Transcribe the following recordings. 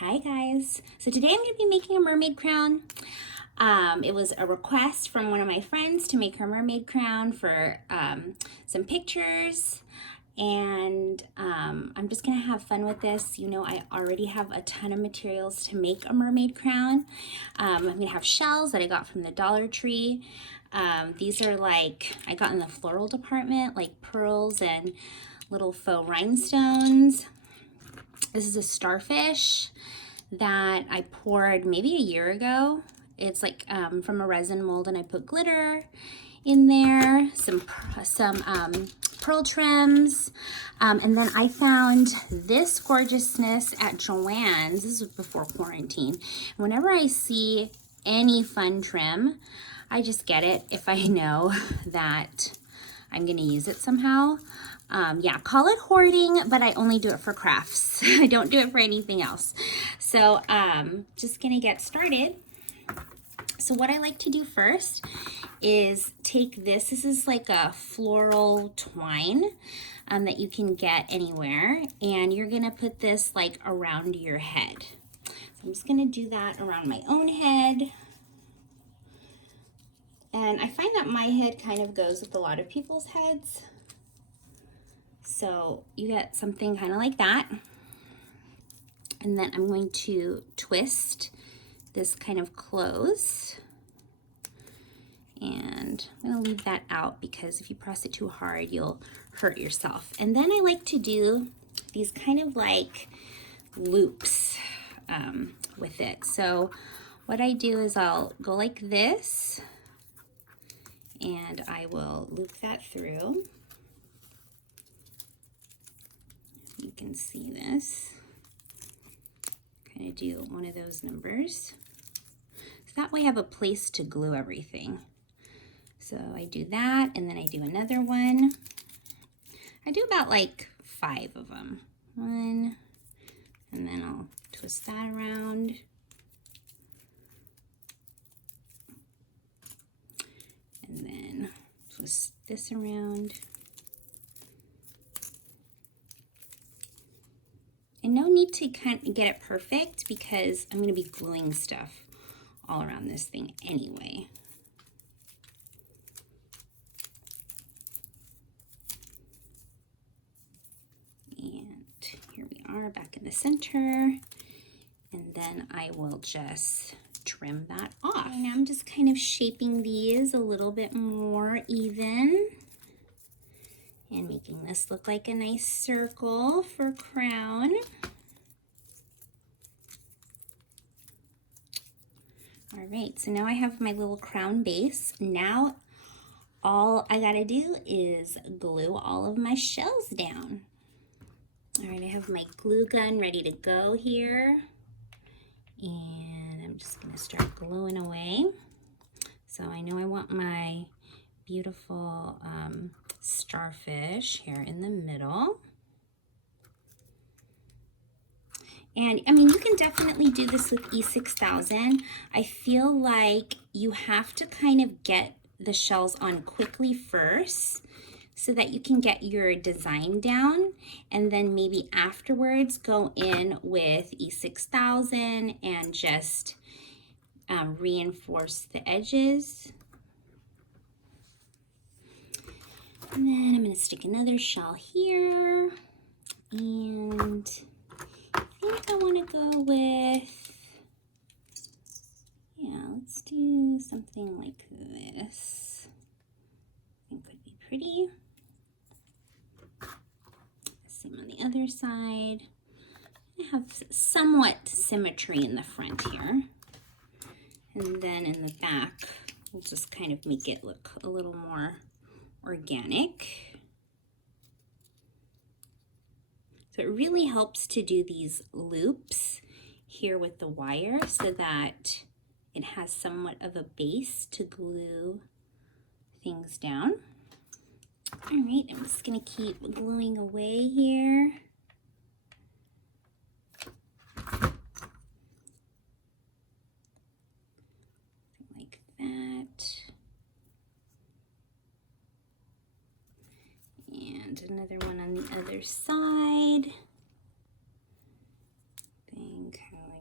Hi guys, so today I'm going to be making a mermaid crown. It was a request from one of my friends to make her mermaid crown for some pictures, and I'm just going to have fun with this. You know, I already have a ton of materials to make a mermaid crown. I'm going to have shells that I got from the Dollar Tree. These are like, I got in the floral department, like pearls and little faux rhinestones. This is a starfish that I poured maybe a year ago. It's like from a resin mold, and I put glitter in there, some pearl trims, and then I found this gorgeousness at Joann's. This was before quarantine. Whenever I see any fun trim, I just get it if I know that I'm gonna use it somehow. Yeah, call it hoarding, but I only do it for crafts. I don't do it for anything else. So just gonna get started. So what I like to do first is take this. This is like a floral twine that you can get anywhere. And you're gonna put this like around your head. So I'm just gonna do that around my own head. And I find that my head kind of goes with a lot of people's heads. So you get something kind of like that. And then I'm going to twist this kind of close. And I'm gonna leave that out because if you press it too hard, you'll hurt yourself. And then I like to do these kind of like loops with it. So what I do is I'll go like this, and I will loop that through. You can see this. Kind of do one of those numbers. So that way I have a place to glue everything. So I do that, and then I do another one. I do about like 5 of them. One, and then I'll twist that around. And then twist this around. And no need to kind of get it perfect because I'm going to be gluing stuff all around this thing anyway. And here we are back in the center. And then I will just trim that off. And I'm just kind of shaping these a little bit more even and making this look like a nice circle for crown. All right, so now I have my little crown base. Now all I gotta do is glue all of my shells down. All right, I have my glue gun ready to go here. And I'm just gonna start gluing away. So I know I want my beautiful starfish here in the middle. And I mean, you can definitely do this with E6000. I feel like you have to kind of get the shells on quickly first so that you can get your design down, and then maybe afterwards go in with E6000 and just reinforce the edges. And then I'm gonna stick another shell here, and I think I wanna go with, yeah, let's do something like this. I think would be pretty. Same on the other side. I have somewhat symmetry in the front here. And then in the back, we'll just kind of make it look a little more organic. So it really helps to do these loops here with the wire so that it has somewhat of a base to glue things down. All right, I'm just gonna keep gluing away here. Like that. And another one on the other side. Then kind of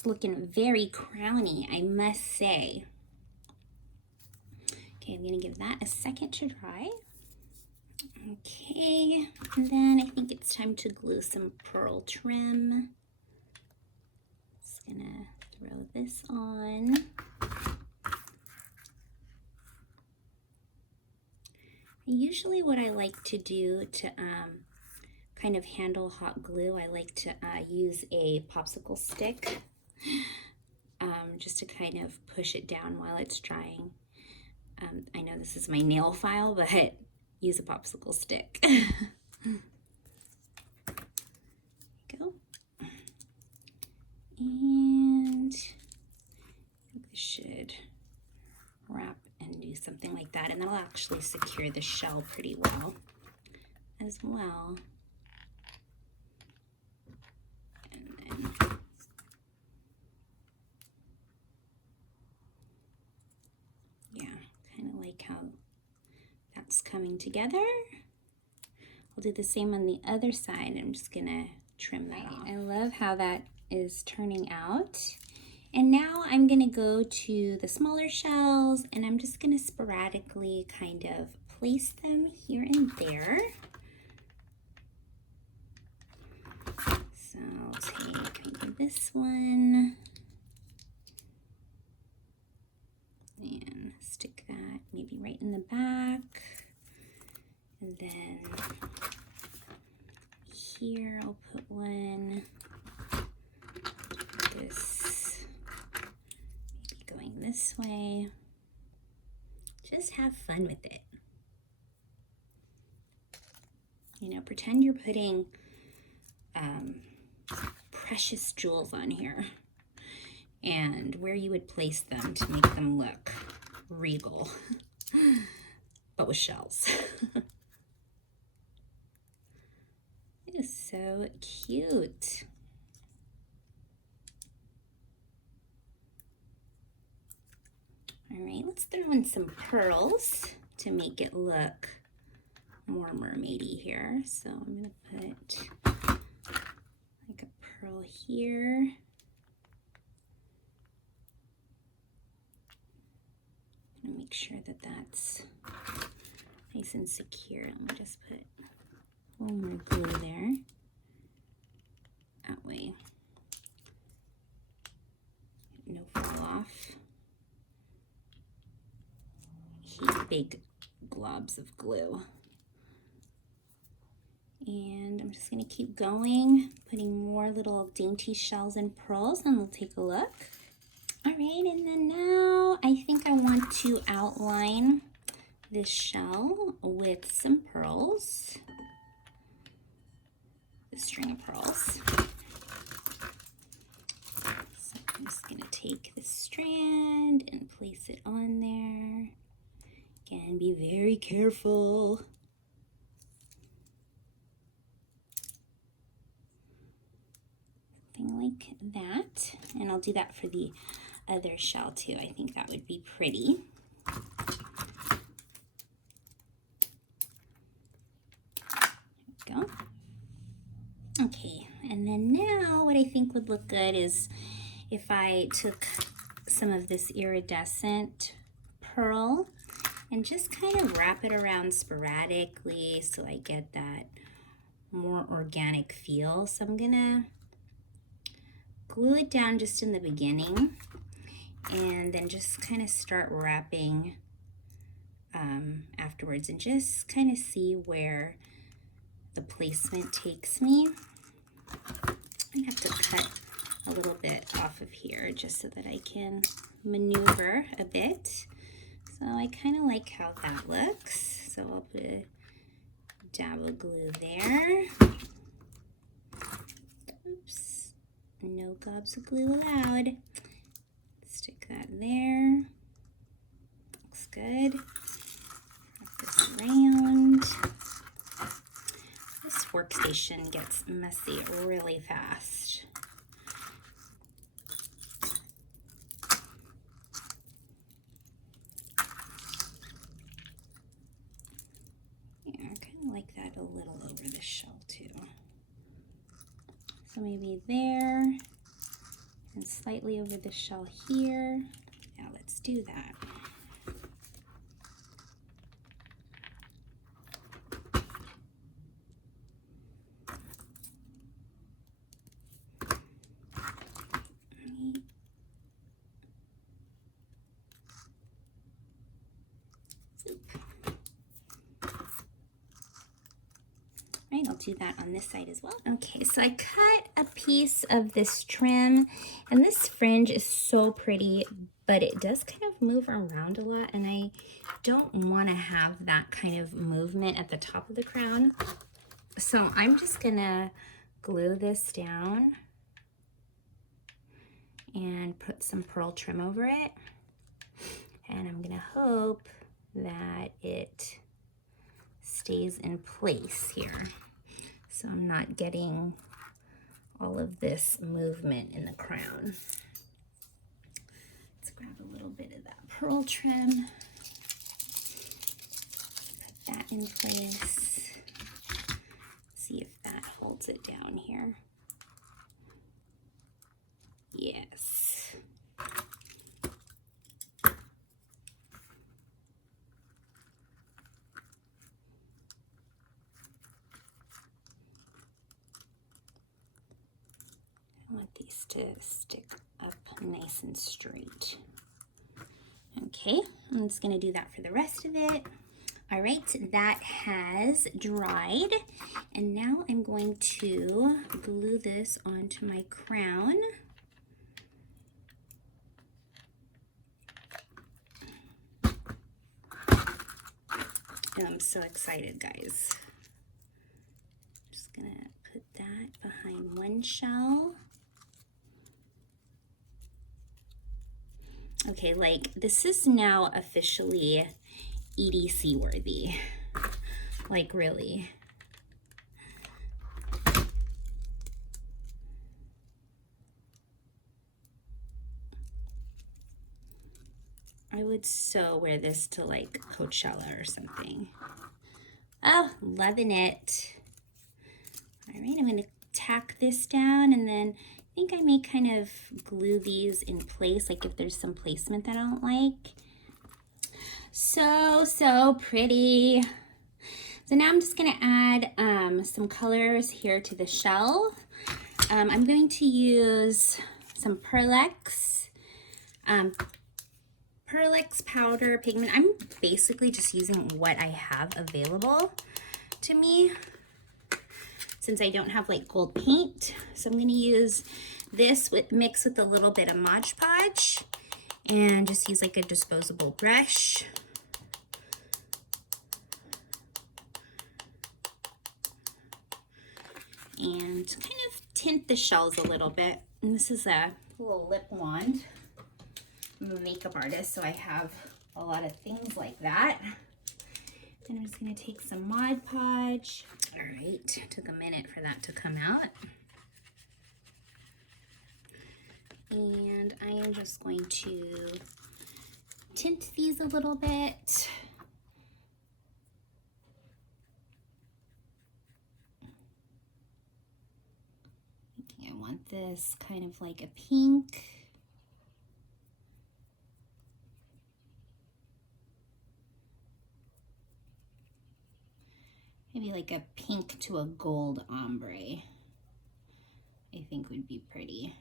It's looking very crowny, I must say. Okay, I'm gonna give that a second to dry. Okay, and then I think it's time to glue some pearl trim. Just gonna throw this on. Usually what I like to do to kind of handle hot glue, I like to use a popsicle stick just to kind of push it down while it's drying. I know this is my nail file, but use a popsicle stick. Go. And I think this should wrap and do something like that, and that'll actually secure the shell pretty well as well. And then yeah, kind of like how that's coming together. I'll do the same on the other side. I'm just gonna trim that off. I love how that is turning out. And now I'm gonna go to the smaller shells, and I'm just gonna sporadically kind of place them here and there. So I'll take maybe this one and stick that maybe right in the back. And then here I'll put one. This maybe going this way. Just have fun with it. You know, pretend you're putting precious jewels on here, and where you would place them to make them look regal, but with shells. It is so cute. All right, let's throw in some pearls to make it look more mermaidy here. So I'm gonna put like a pearl here. I'm gonna make sure that that's nice and secure. Let me just put a little more glue there. That way, no fall off. I hate big globs of glue. And I'm just gonna keep going, putting more little dainty shells and pearls, and we'll take a look. All right, and then now I think I want to outline this shell with some pearls, a string of pearls. So I'm just gonna take this strand and place it on there. Again, be very careful. Something like that. And I'll do that for the other shell too. I think that would be pretty. There we go. Okay, and then now what I think would look good is if I took some of this iridescent pearl and just kind of wrap it around sporadically so I get that more organic feel. So I'm gonna glue it down just in the beginning and then just kind of start wrapping afterwards, and just kind of see where the placement takes me. I have to cut a little bit off of here just so that I can maneuver a bit. So I kind of like how that looks. So I'll put a dab of glue there. Oops, no gobs of glue allowed. Stick that there. Looks good. Wrap this around. This workstation gets messy really fast. Yeah, I kind of like that a little over the shell too. So maybe there, and slightly over the shell here. Now let's do that. Right, I'll do that on this side as well. Okay, so I cut a piece of this trim, and this fringe is so pretty, but it does kind of move around a lot, and I don't want to have that kind of movement at the top of the crown. So I'm just gonna glue this down and put some pearl trim over it. And I'm gonna hope that it stays in place here, so I'm not getting all of this movement in the crown. Let's grab a little bit of that pearl trim, put that in place, see if that holds it down here. Yes. I want these to stick up nice and straight. Okay, I'm just gonna do that for the rest of it. All right, that has dried, and now I'm going to glue this onto my crown. And I'm so excited, guys. Just gonna put that behind one shell. Okay, like this is now officially EDC worthy. Like really. I would so wear this to like Coachella or something. Oh, loving it. All right, I'm gonna tack this down, and then I think I may kind of glue these in place, like if there's some placement that I don't like. So pretty. So now I'm just gonna add some colors here to the shell. I'm going to use some Pearlex powder pigment. I'm basically just using what I have available to me since I don't have like gold paint. So I'm gonna use this mixed with a little bit of Mod Podge and just use like a disposable brush. And kind of tint the shells a little bit. And this is a little lip wand. I'm a makeup artist, so I have a lot of things like that. And I'm just gonna take some Mod Podge. All right, took a minute for that to come out. And I am just going to tint these a little bit. I want this kind of like a pink. Maybe like a pink to a gold ombre, I think would be pretty.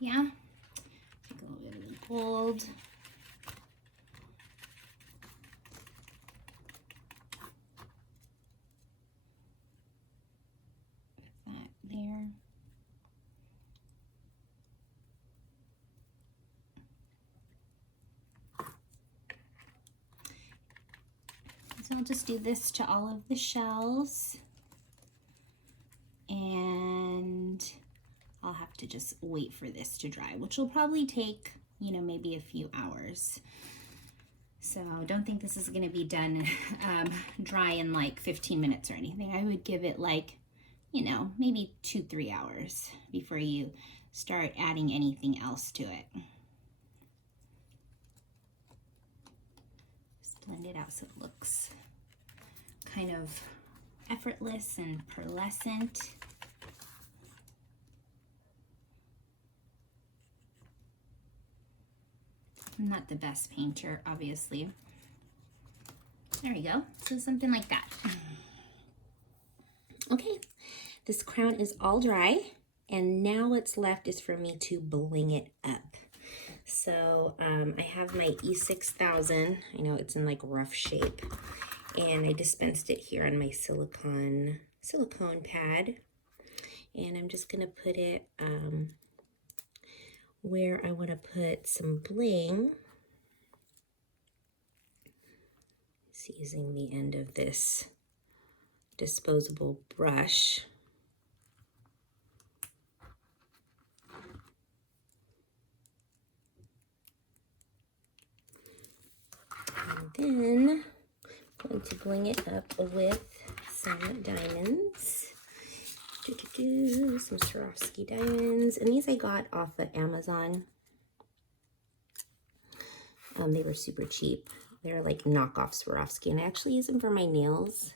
Yeah, take a little bit of the gold. Put that there. So I'll just do this to all of the shells, and I'll have to just wait for this to dry, which will probably take, you know, maybe a few hours. So don't think this is gonna be done dry in like 15 minutes or anything. I would give it like, you know, maybe 2-3 hours before you start adding anything else to it. Just blend it out so it looks kind of effortless and pearlescent. I'm not the best painter, obviously. There we go. So something like that. Okay, this crown is all dry, and now what's left is for me to bling it up. So I have my E6000. I know it's in like rough shape, and I dispensed it here on my silicone pad, and I'm just gonna put it where I want to put some bling. Just using the end of this disposable brush. And then I'm going to bling it up with some diamonds. Some Swarovski diamonds. And these I got off of Amazon. They were super cheap. They're like knockoff Swarovski, and I actually use them for my nails,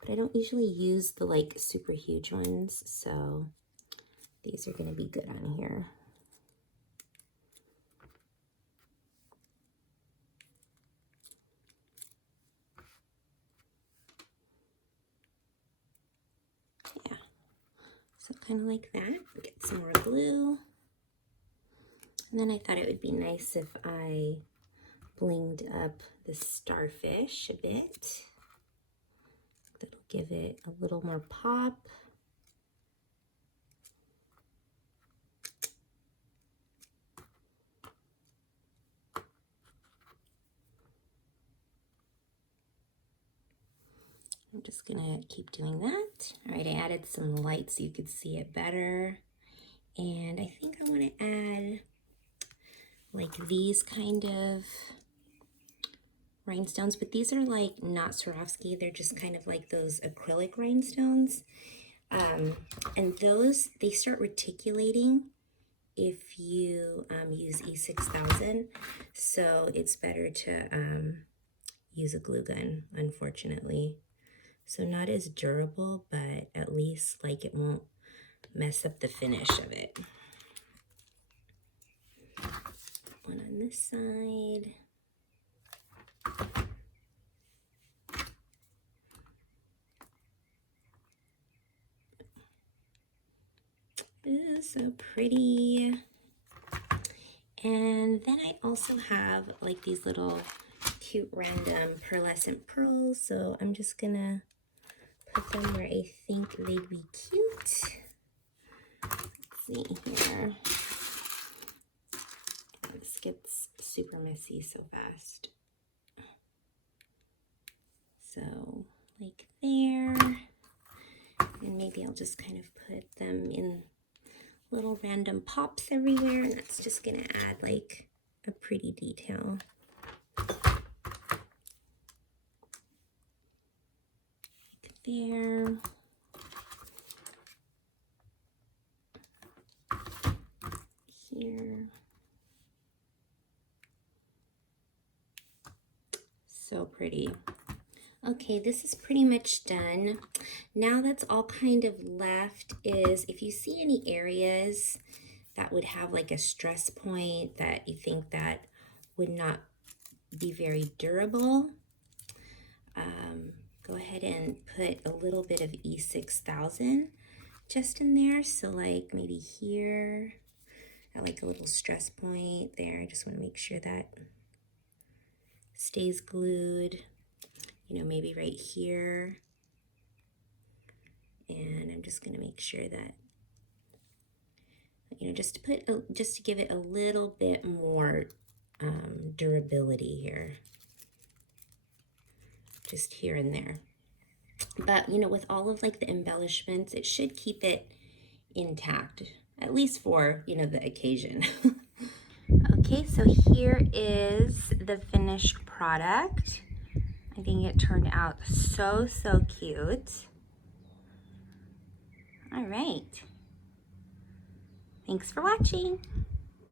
but I don't usually use the like super huge ones, so these are going to be good on here. Yeah, so kind of like that. Get some more glue. And then I thought it would be nice if I blinged up the starfish a bit. That'll give it a little more pop. I'm just gonna keep doing that. All right, I added some light so you could see it better. And I think I wanna add like these kind of rhinestones, but these are like not Swarovski, they're just kind of like those acrylic rhinestones. And those, they start reticulating if you use E6000, so it's better to use a glue gun, unfortunately. So not as durable, but at least like it won't mess up the finish of it. One on this side. Ooh, so pretty. And then I also have like these little cute random pearlescent pearls, so I'm just gonna put them where I think they'd be cute. Let's see here. This gets super messy so fast. So like there, and maybe I'll just kind of put them in little random pops everywhere, and that's just gonna add like a pretty detail. Like there. Here. So pretty. Okay, this is pretty much done. Now that's all kind of left is if you see any areas that would have like a stress point that you think that would not be very durable, go ahead and put a little bit of E6000 just in there. So like maybe here, at like a little stress point there. I just want to make sure that stays glued. You know, maybe right here. And I'm just gonna make sure that, you know, just to give it a little bit more durability here. Just here and there. But, you know, with all of like the embellishments, it should keep it intact, at least for, you know, the occasion. Okay, so here is the finished product. I think it turned out so cute. All right. Thanks for watching.